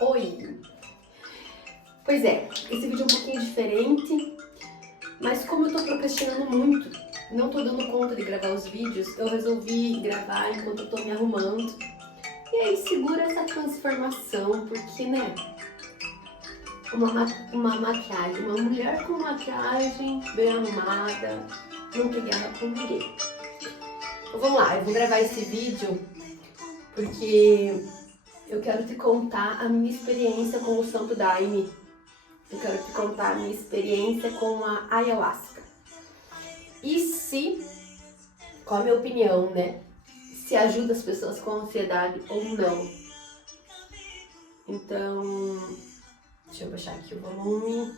Oi! Pois é, esse vídeo é um pouquinho diferente, mas como eu tô procrastinando muito, não tô dando conta de gravar os vídeos, eu resolvi gravar enquanto eu tô me arrumando. E aí segura essa transformação, porque né, uma maquiagem, uma mulher com maquiagem bem arrumada, não tem guerra com ninguém. Então vamos lá, eu vou gravar esse vídeo porque eu quero te contar a minha experiência com o Santo Daime. Eu quero te contar a minha experiência com a ayahuasca. Qual a minha opinião, né? Se ajuda as pessoas com ansiedade ou não. Então, deixa eu baixar aqui o volume.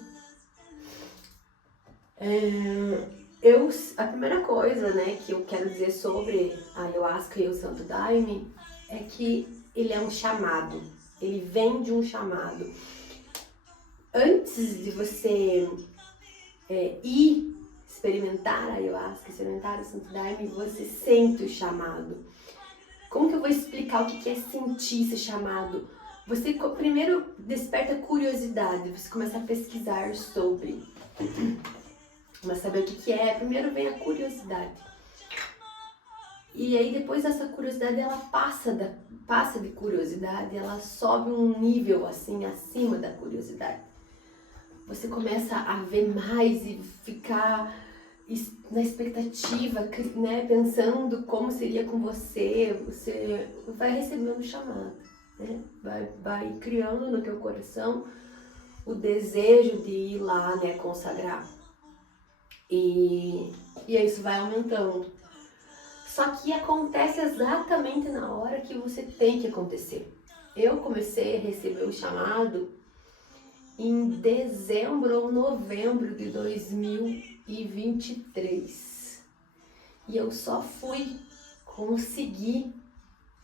A primeira coisa, né, que eu quero dizer sobre a ayahuasca e o Santo Daime é que ele é um chamado. Ele vem de um chamado. Antes de você ir experimentar a ayahuasca, experimentar o Santo Daime, você sente o chamado. Como que eu vou explicar o que é sentir esse chamado? Você primeiro desperta curiosidade, você começa a pesquisar sobre, mas saber o que é, primeiro vem a curiosidade. E aí depois essa curiosidade ela passa de curiosidade, ela sobe um nível assim acima da curiosidade. Você começa a ver mais e ficar na expectativa, né, pensando como seria com você vai recebendo o chamado, né? Vai criando no teu coração o desejo de ir lá, né, consagrar. E isso vai aumentando. Só que acontece exatamente na hora que você tem que acontecer. Eu comecei a receber o chamado em dezembro ou novembro de 2023. E eu só fui conseguir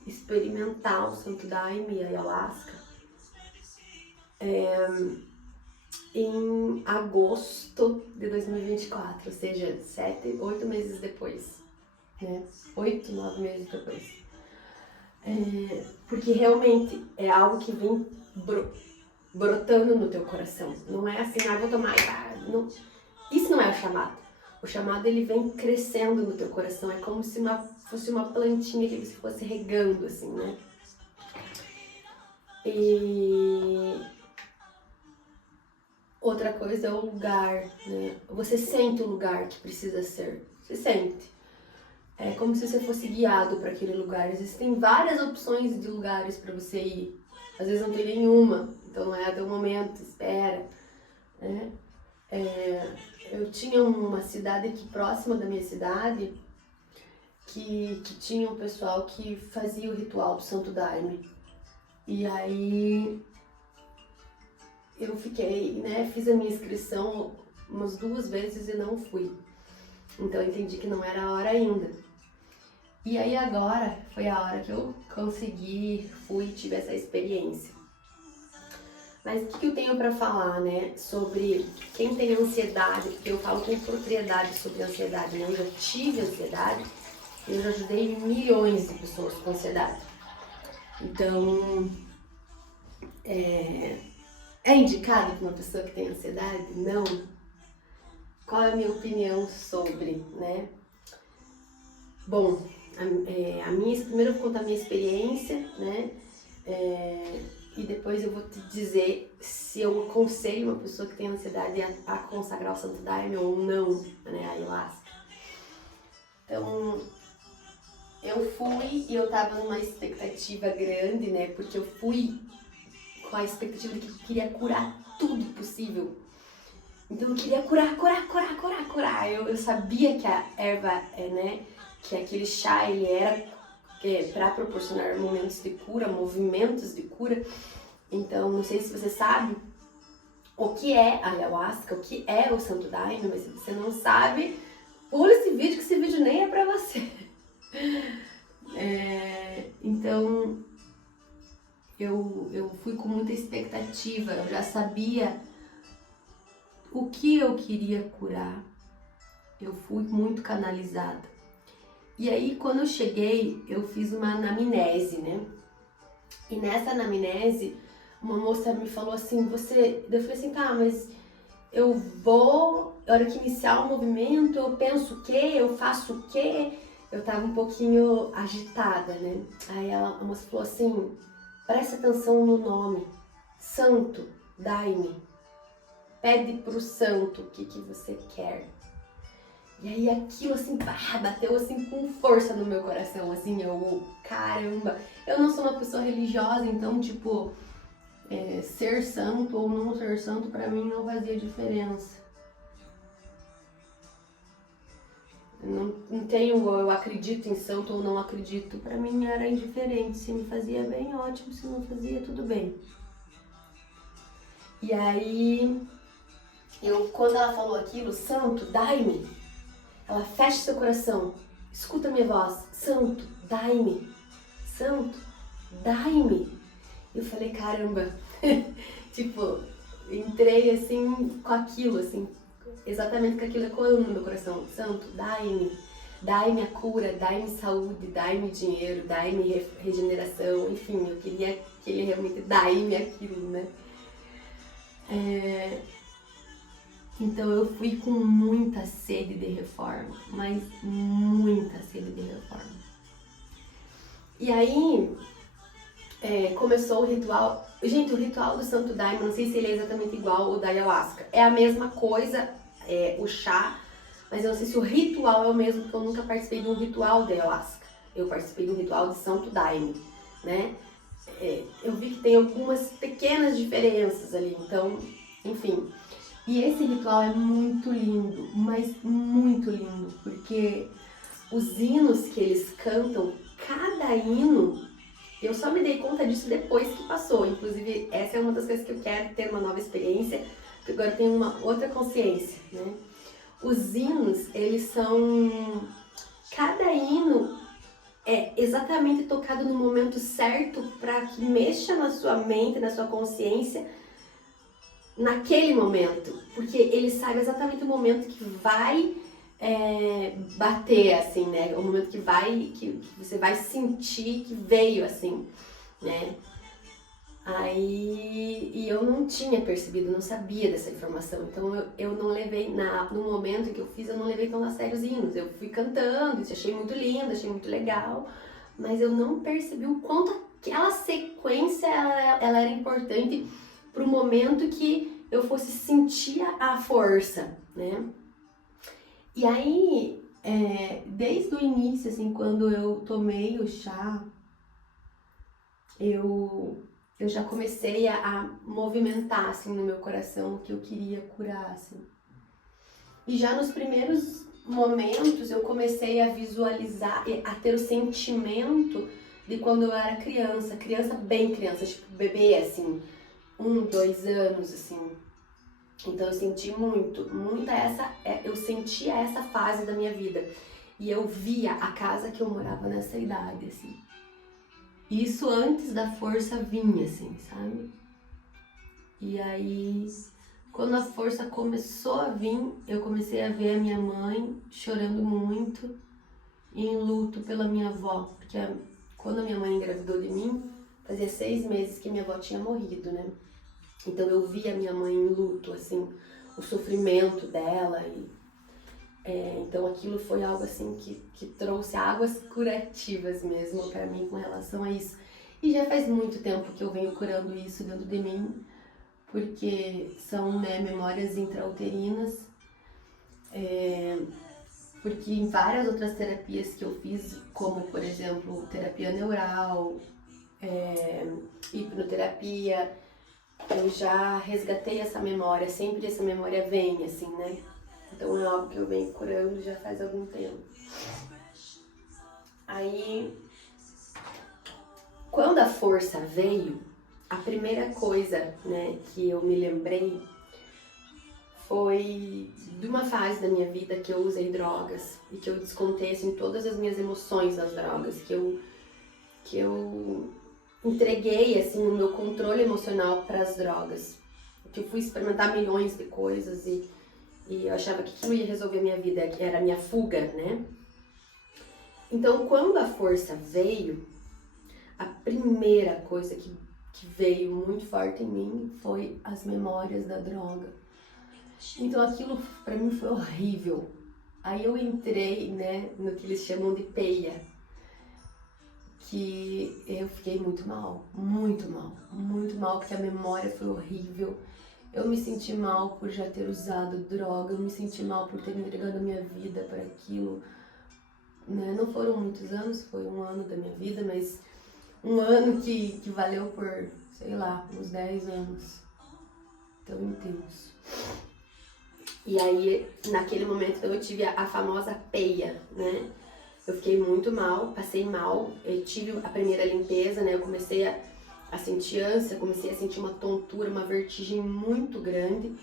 experimentar o Santo Daime e a ayahuasca em agosto de 2024, ou seja, 8 meses depois, né? 8, 9 meses depois. Porque realmente é algo que vem brotando no teu coração. Não é assim, vou tomar. Não. Isso não é o chamado. O chamado ele vem crescendo no teu coração. É como se fosse uma plantinha que você fosse regando, assim, né? E outra coisa é o lugar, né? Você sente o lugar que precisa ser. Você sente. É como se você fosse guiado para aquele lugar. Existem várias opções de lugares para você ir. Às vezes não tem nenhuma, então não é até o momento, espera, né? Eu tinha uma cidade aqui próxima da minha cidade que tinha um pessoal que fazia o ritual do Santo Daime. E aí eu fiquei, né, fiz a minha inscrição umas 2 vezes e não fui. Então eu entendi que não era a hora ainda. E aí agora foi a hora que eu consegui, fui e tive essa experiência. Mas o que eu tenho para falar, né, sobre quem tem ansiedade, porque eu falo com propriedade sobre ansiedade, né? Eu já tive ansiedade e eu já ajudei milhões de pessoas com ansiedade. Então, é indicado para uma pessoa que tem ansiedade? Não. Qual é a minha opinião sobre, né? Bom, primeiro eu vou contar a minha experiência, né? E depois eu vou te dizer se eu aconselho uma pessoa que tem ansiedade a consagrar o Santo Daime ou não, né, a ayahuasca. Então, eu fui e eu tava numa expectativa grande, né, porque eu fui com a expectativa de que eu queria curar tudo possível. Então eu queria curar. Eu sabia que a erva, né, que aquele chá, ele era para proporcionar momentos de cura, movimentos de cura. Então, não sei se você sabe o que é a ayahuasca, o que é o Santo Daime, mas se você não sabe, pula esse vídeo, que esse vídeo nem é pra você. Então, eu fui com muita expectativa, eu já sabia o que eu queria curar, eu fui muito canalizada. E aí, quando eu cheguei, eu fiz uma anamnese, né? E nessa anamnese, uma moça me falou assim, eu falei assim, tá, mas eu vou, na hora que iniciar o movimento, eu penso o quê, eu faço o quê? Eu tava um pouquinho agitada, né? Aí a moça falou assim, presta atenção no nome, Santo Daime. Pede pro santo o que você quer. E aí aquilo assim, bateu assim com força no meu coração, assim, caramba. Eu não sou uma pessoa religiosa, então tipo, ser santo ou não ser santo pra mim não fazia diferença. Não tenho, eu acredito em santo ou não acredito, pra mim era indiferente, se me fazia bem, ótimo, se não fazia, tudo bem. E aí, quando ela falou aquilo, santo, dai-me, ela fecha seu coração, escuta a minha voz, santo, dai-me, santo, dai-me. Eu falei, caramba, tipo, entrei assim com aquilo, assim, exatamente com aquilo ecoando no meu coração, santo, dai-me a cura, dai-me saúde, dai-me dinheiro, dai-me regeneração, enfim, eu queria que ele realmente dai-me aquilo, né? Então eu fui com muita sede de reforma, mas muita sede de reforma. E aí começou o ritual. Gente, o ritual do Santo Daime, não sei se ele é exatamente igual ao da Ayahuasca. É a mesma coisa, o chá, mas eu não sei se o ritual é o mesmo, porque eu nunca participei de um ritual da Ayahuasca. Eu participei de um ritual de Santo Daime, né? Eu vi que tem algumas pequenas diferenças ali, então, enfim. E esse ritual é muito lindo, mas muito lindo, porque os hinos que eles cantam, cada hino, eu só me dei conta disso depois que passou. Inclusive, essa é uma das coisas que eu quero ter uma nova experiência, porque agora eu tenho uma outra consciência, né? Os hinos, eles são... Cada hino é exatamente tocado no momento certo para que mexa na sua mente, na sua consciência, naquele momento, porque ele sabe exatamente o momento que vai bater, assim, né? O momento que você vai sentir que veio, assim, né? Aí, e eu não tinha percebido, não sabia dessa informação, então eu não levei, no momento que eu fiz, eu não levei tão a sério os hinos, eu fui cantando, isso achei muito lindo, achei muito legal, mas eu não percebi o quanto aquela sequência, ela era importante pro momento que eu fosse sentir a força, né? E aí, desde o início, assim, quando eu tomei o chá, eu já comecei a movimentar, assim, no meu coração o que eu queria curar, assim. E já nos primeiros momentos eu comecei a visualizar, a ter o sentimento de quando eu era criança, bem criança, tipo bebê, assim, 1, 2 anos, assim. Então eu senti eu sentia essa fase da minha vida. E eu via a casa que eu morava nessa idade, assim. Isso antes da força vinha, assim, sabe? E aí, quando a força começou a vir, eu comecei a ver a minha mãe chorando muito e em luto pela minha avó. Porque quando a minha mãe engravidou de mim, fazia 6 meses que minha avó tinha morrido, né? Então eu via a minha mãe em luto, assim, o sofrimento dela. Então aquilo foi algo assim que trouxe águas curativas mesmo pra mim com relação a isso. E já faz muito tempo que eu venho curando isso dentro de mim, porque são, né, memórias intrauterinas, porque em várias outras terapias que eu fiz, como por exemplo terapia neural, hipnoterapia, eu já resgatei essa memória, sempre essa memória vem, assim, né? Então é algo que eu venho curando já faz algum tempo. Aí, quando a força veio, a primeira coisa, né, que eu me lembrei foi de uma fase da minha vida que eu usei drogas e que eu descontei, assim, todas as minhas emoções nas drogas, que eu entreguei, assim, o meu controle emocional para as drogas. Que eu fui experimentar milhões de coisas e eu achava que aquilo ia resolver a minha vida, que era a minha fuga, né? Então, quando a força veio, a primeira coisa que que veio muito forte em mim foi as memórias da droga. Então aquilo pra mim foi horrível. Aí eu entrei, né, no que eles chamam de peia, que eu fiquei muito mal, porque a memória foi horrível. Eu me senti mal por já ter usado droga, eu me senti mal por ter entregado a minha vida para aquilo, né? Não foram muitos anos, foi 1 ano da minha vida, mas um ano que valeu por, sei lá, uns 10 anos. Tão intenso. E aí, naquele momento, eu tive a famosa peia, né? Eu fiquei muito mal, passei mal, eu tive a primeira limpeza, né? Eu comecei a sentir ânsia, comecei a sentir uma tontura, uma vertigem muito grande.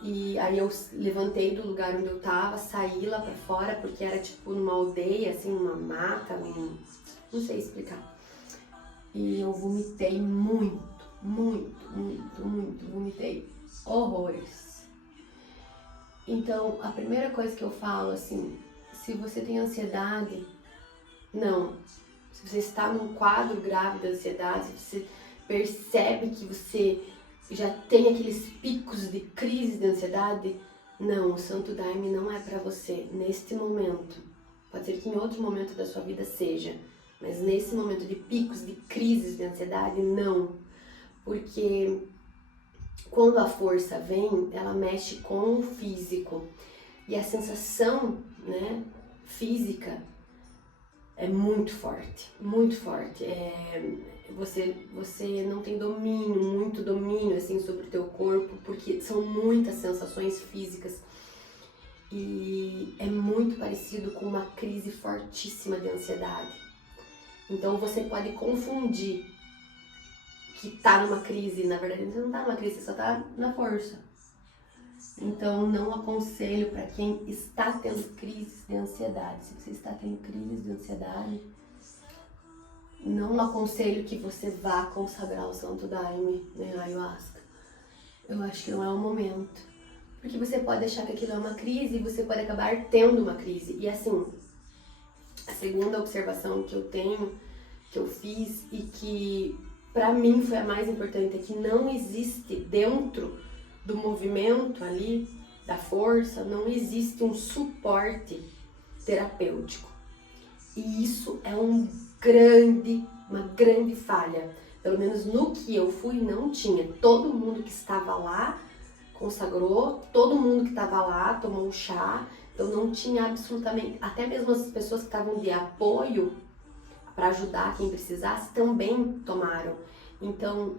E aí eu levantei do lugar onde eu tava, saí lá pra fora, porque era tipo numa aldeia, assim, uma mata, não sei explicar. E eu vomitei muito, vomitei horrores. Então, a primeira coisa que eu falo, assim, se você tem ansiedade, não. Se você está num quadro grave de ansiedade, se você percebe que você já tem aqueles picos de crise de ansiedade, não, o Santo Daime não é para você neste momento. Pode ser que em outro momento da sua vida seja, mas nesse momento de picos, de crises de ansiedade, não. Porque quando a força vem, ela mexe com o físico. E a sensação, né, física é muito forte, muito forte. Você não tem domínio, muito domínio assim, sobre o teu corpo, porque são muitas sensações físicas. E é muito parecido com uma crise fortíssima de ansiedade. Então você pode confundir que tá numa crise, na verdade você não tá numa crise, você só tá na força. Então não aconselho para quem está tendo crises de ansiedade. Se você está tendo crises de ansiedade, não aconselho que você vá consagrar o Santo Daime, né, a Ayahuasca. Eu acho que não é o momento. Porque você pode achar que aquilo é uma crise e você pode acabar tendo uma crise. E assim, a segunda observação que eu tenho, que eu fiz e que pra mim foi a mais importante, é que não existe dentro do movimento ali, da força, não existe um suporte terapêutico. E isso é uma grande falha. Pelo menos no que eu fui, não tinha. Todo mundo que estava lá consagrou, todo mundo que estava lá tomou um chá. Eu não tinha absolutamente, até mesmo as pessoas que estavam de apoio para ajudar quem precisasse também tomaram. Então,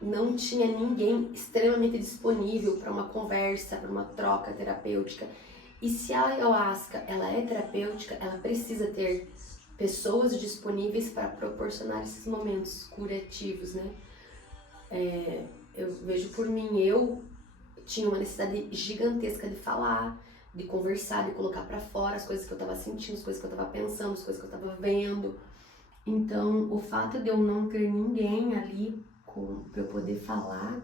não tinha ninguém extremamente disponível para uma conversa, para uma troca terapêutica. E se a Ayahuasca ela é terapêutica, ela precisa ter pessoas disponíveis para proporcionar esses momentos curativos, né? Eu vejo por mim, eu tinha uma necessidade gigantesca de falar, de conversar, de colocar para fora as coisas que eu estava sentindo, as coisas que eu estava pensando, as coisas que eu estava vendo. Então, o fato de eu não ter ninguém ali para eu poder falar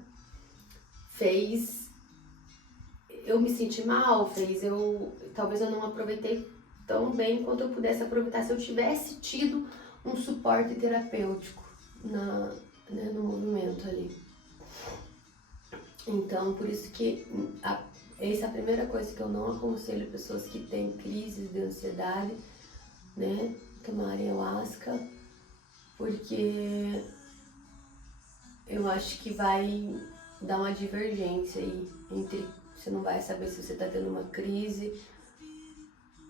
fez eu me sentir mal, talvez eu não aproveitei tão bem quanto eu pudesse aproveitar se eu tivesse tido um suporte terapêutico no movimento ali. Então, por isso que essa é a primeira coisa que eu não aconselho pessoas que têm crises de ansiedade, né, tomarem ayahuasca, porque eu acho que vai dar uma divergência aí entre, você não vai saber se você tá tendo uma crise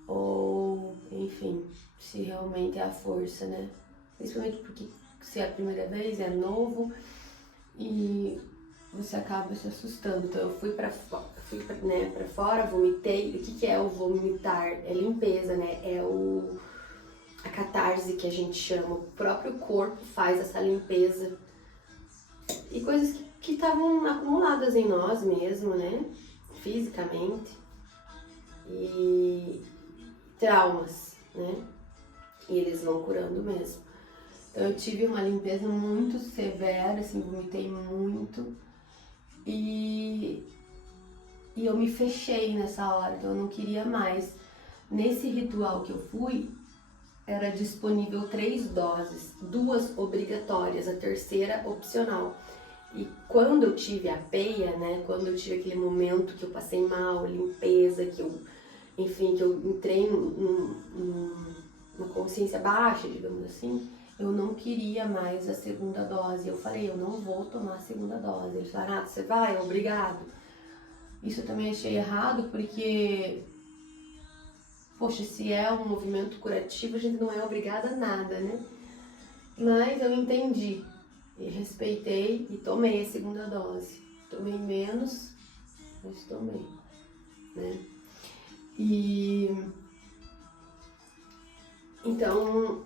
ou, enfim, se realmente é a força, né? Principalmente porque se é a primeira vez, é novo e você acaba se assustando. Então eu fui pra fora, vomitei. O que é o vomitar? É limpeza, né? É a catarse que a gente chama. O próprio corpo faz essa limpeza. E coisas que estavam acumuladas em nós mesmo, né? Fisicamente. E traumas, né? E eles vão curando mesmo. Então eu tive uma limpeza muito severa, assim, vomitei muito. E eu me fechei nessa hora, então eu não queria mais. Nesse ritual que eu fui, era disponível 3 doses, 2 obrigatórias, a terceira opcional. E quando eu tive a peia, né, quando eu tive aquele momento que eu passei mal, limpeza, que eu, enfim, que eu entrei numa consciência baixa, digamos assim, eu não queria mais a segunda dose. Eu falei, eu não vou tomar a segunda dose. Eles falaram, ah, você vai? Obrigado. Isso eu também achei errado, porque, poxa, se é um movimento curativo, a gente não é obrigada a nada, né? Mas eu entendi e respeitei e tomei a segunda dose. Tomei menos, mas tomei, né? E então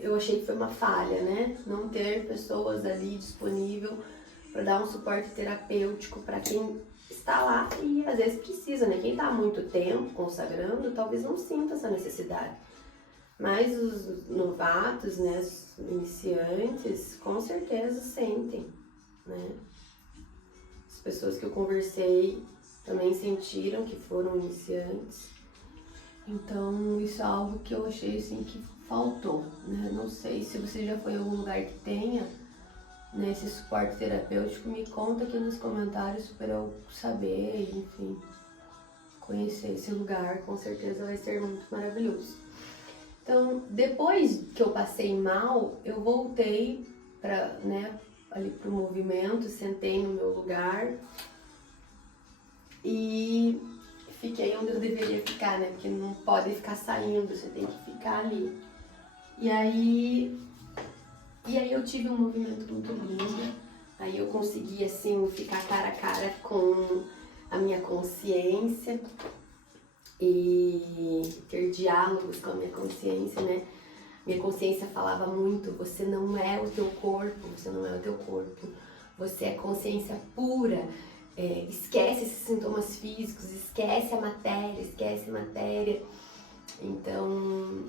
eu achei que foi uma falha, né? Não ter pessoas ali disponível para dar um suporte terapêutico para quem está lá e às vezes precisa, né? Quem está há muito tempo consagrando talvez não sinta essa necessidade. Mas os novatos, né, os iniciantes, com certeza sentem, né? As pessoas que eu conversei também sentiram que foram iniciantes. Então, isso é algo que eu achei assim que faltou, né? Não sei se você já foi em algum lugar que tenha, né, esse suporte terapêutico, me conta aqui nos comentários para eu saber, enfim, conhecer esse lugar, com certeza vai ser muito maravilhoso. Então, depois que eu passei mal, eu voltei para, né, ali pro movimento, sentei no meu lugar e fiquei onde eu deveria ficar, né? Porque não pode ficar saindo, você tem que ficar ali. E aí eu tive um movimento muito lindo. Aí eu consegui, assim, ficar cara a cara com a minha consciência e ter diálogos com a minha consciência, né? Minha consciência falava muito, você não é o teu corpo, você não é o teu corpo. Você é consciência pura. Esquece esses sintomas físicos, esquece a matéria. Então,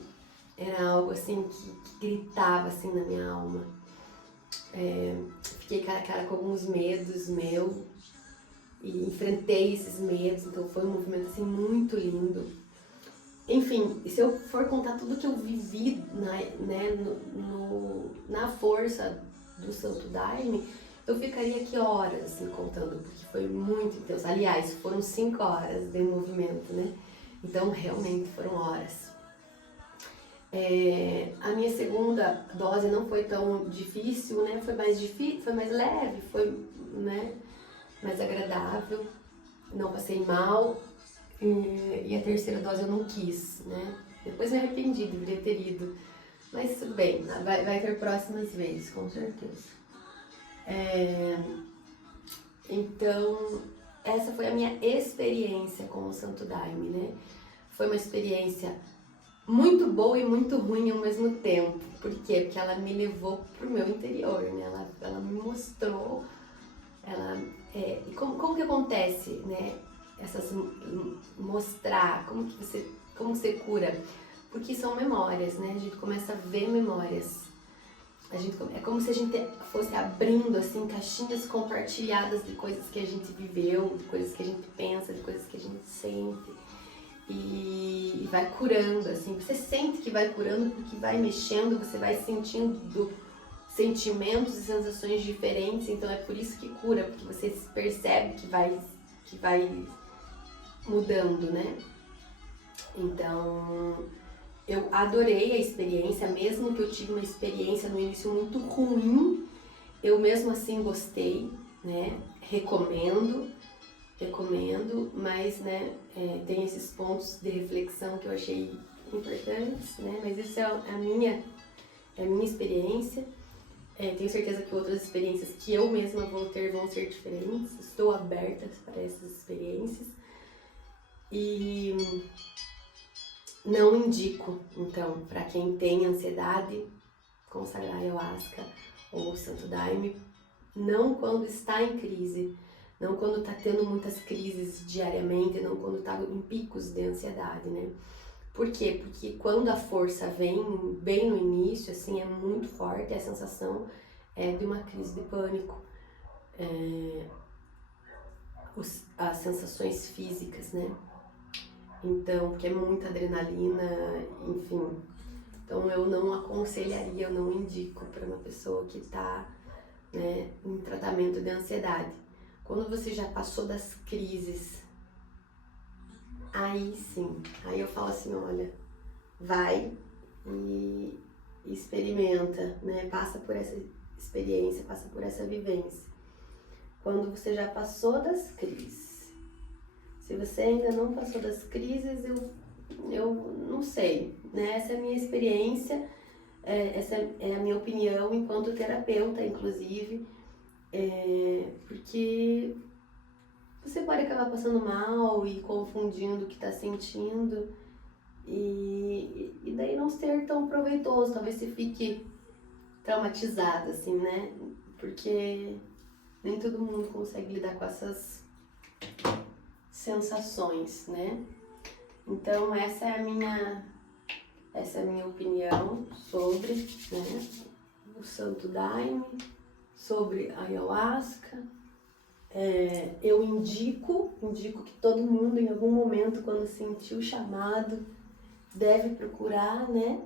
era algo assim que gritava assim na minha alma. Fiquei cara a cara com alguns medos meus e enfrentei esses medos, então foi um movimento assim muito lindo. Enfim, se eu for contar tudo que eu vivi na força do Santo Daime, eu ficaria aqui horas assim contando, porque foi muito intenso. Aliás, foram 5 horas de movimento, né? Então realmente foram horas. A minha segunda dose não foi tão difícil, né? Foi mais difícil, foi mais leve, foi, né, mais agradável. Não passei mal. E a terceira dose eu não quis, né? Depois me arrependi, deveria ter ido. Mas tudo bem, vai ter próximas vezes, com certeza. Então, essa foi a minha experiência com o Santo Daime, né? Foi uma experiência muito boa e muito ruim ao mesmo tempo. Por quê? Porque ela me levou pro meu interior, né? Ela me mostrou, e como que acontece, né? Mostrar, como você cura? Porque são memórias, né? A gente começa a ver memórias. É como se a gente fosse abrindo, assim, caixinhas compartilhadas de coisas que a gente viveu, de coisas que a gente pensa, de coisas que a gente sente. E vai curando, assim. Você sente que vai curando porque vai mexendo, você vai sentindo sentimentos e sensações diferentes. Então é por isso que cura, porque você percebe que vai mudando, né? Então, eu adorei a experiência, mesmo que eu tive uma experiência no início muito ruim, eu mesmo assim gostei, né? Recomendo, mas, né, tem esses pontos de reflexão que eu achei importantes, né? Mas isso é a minha experiência. Tenho certeza que outras experiências que eu mesma vou ter vão ser diferentes. Estou aberta para essas experiências. E não indico, então, para quem tem ansiedade, consagrar ayahuasca ou Santo Daime, não quando está em crise, não quando está tendo muitas crises diariamente, não quando está em picos de ansiedade, né? Por quê? Porque quando a força vem bem no início, assim, é muito forte, a sensação é de uma crise de pânico. As sensações físicas, né? Então, porque é muita adrenalina, enfim, Então eu não aconselharia, eu não indico para uma pessoa que está, né, em tratamento de ansiedade. Quando você já passou das crises, aí sim, aí eu falo assim, olha, vai e experimenta, né? Passa por essa experiência, passa por essa vivência. Quando você já passou das crises. Se você ainda não passou das crises, eu não sei, né? Essa é a minha experiência, essa é a minha opinião enquanto terapeuta, inclusive, porque você pode acabar passando mal e confundindo o que está sentindo e daí não ser tão proveitoso, talvez você fique traumatizada, assim, né? Porque nem todo mundo consegue lidar com essas sensações, né? Então essa é a minha opinião sobre, né, o Santo Daime, sobre a Ayahuasca. Eu indico que todo mundo em algum momento, quando sentir o chamado, deve procurar, né,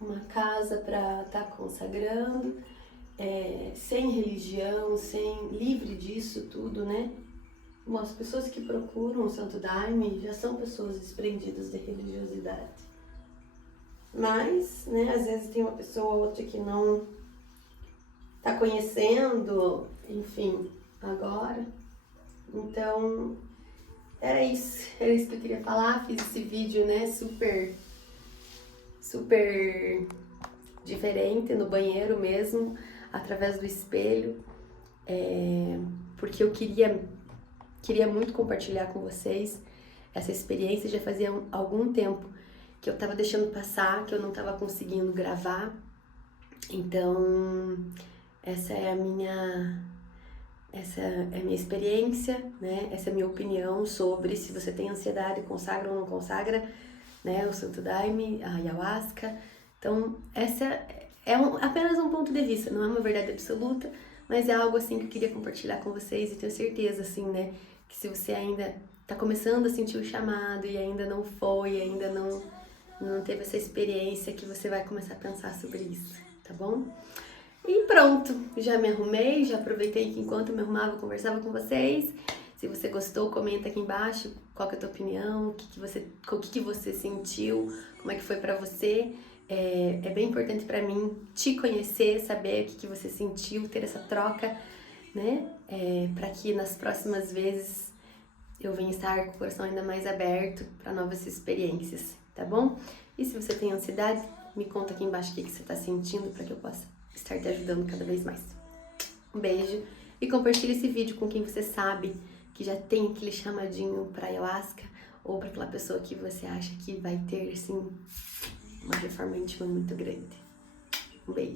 uma casa para estar consagrando, sem religião, livre disso tudo, né? Bom, as pessoas que procuram o Santo Daime já são pessoas desprendidas de religiosidade. Mas, né, às vezes tem uma pessoa ou outra que não está conhecendo, enfim, agora. Então, era isso que eu queria falar. Fiz esse vídeo, né, super diferente, no banheiro mesmo, através do espelho, porque eu queria muito compartilhar com vocês essa experiência. Já fazia algum tempo que eu tava deixando passar, que eu não tava conseguindo gravar. Então, essa é a minha experiência, né? Essa é a minha opinião sobre se você tem ansiedade, consagra ou não consagra, né? O Santo Daime, a Ayahuasca. Então, essa é apenas um ponto de vista, não é uma verdade absoluta, mas é algo assim que eu queria compartilhar com vocês e tenho certeza, assim, né? Que se você ainda tá começando a sentir o chamado e ainda não foi, ainda não teve essa experiência, que você vai começar a pensar sobre isso, tá bom? E pronto, já me arrumei, já aproveitei que enquanto eu me arrumava eu conversava com vocês. Se você gostou, comenta aqui embaixo qual que é a tua opinião, o que você sentiu, como é que foi pra você. É bem importante pra mim te conhecer, saber o que você sentiu, ter essa troca, né? Pra que nas próximas vezes eu venha estar com o coração ainda mais aberto para novas experiências, tá bom? E se você tem ansiedade, me conta aqui embaixo o que você tá sentindo para que eu possa estar te ajudando cada vez mais. Um beijo e compartilhe esse vídeo com quem você sabe que já tem aquele chamadinho para Ayahuasca ou para aquela pessoa que você acha que vai ter, assim, uma reforma íntima muito grande. Um beijo.